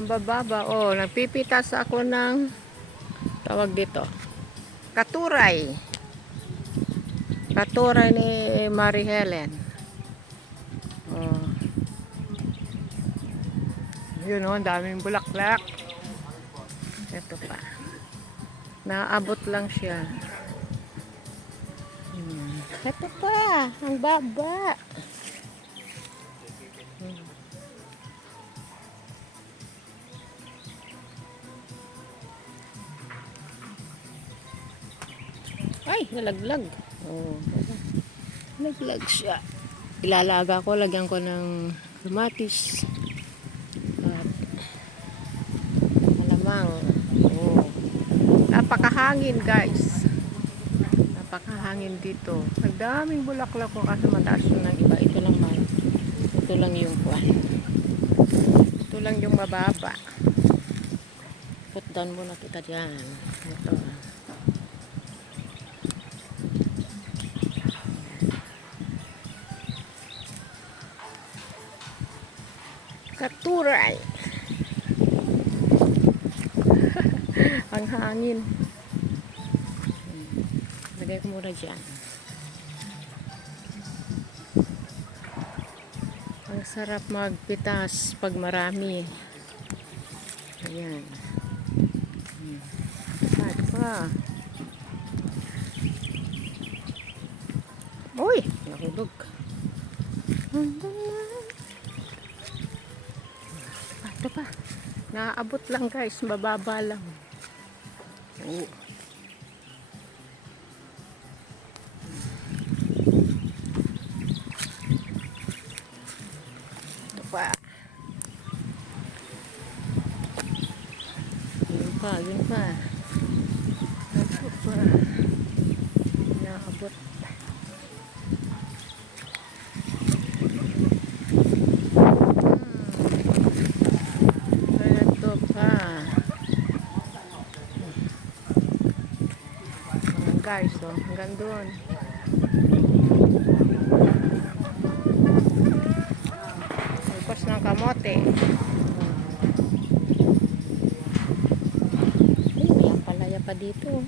Ang bababa, oh, nagpipitas ako ng tawag dito. Katuray. Katuray ni Mary Helen. Oh. Yun oh, daming bulaklak. Ito pa. Naabot lang siya. Ito pa, ang baba. Ay, nalaglag. Oh, nalaglag siya. Ilalaga ko, lagyan ko ng kamatis. At malamang. Oh. Napakahangin, guys. Napakahangin dito. Nagdaming bulaklak ko kasi mataas yun ng iba. Ito lang man. Ito lang yung kuwan. Ito lang yung mababa. Put down muna kita dyan. Ito. Katuray. Ang hangin. Lagay ko muna dyan. Ang sarap magpitas pag marami. Ayan. Pa. Uy, nahulog. Ito pa. Naabot lang guys, mababa lang. Oh. Ito pa. Yun pa, yun pa. Ito pa. Naabot. Ito pa. Guys, oh, hanggang doon. Pagkos ng kamote. May palaya pa dito.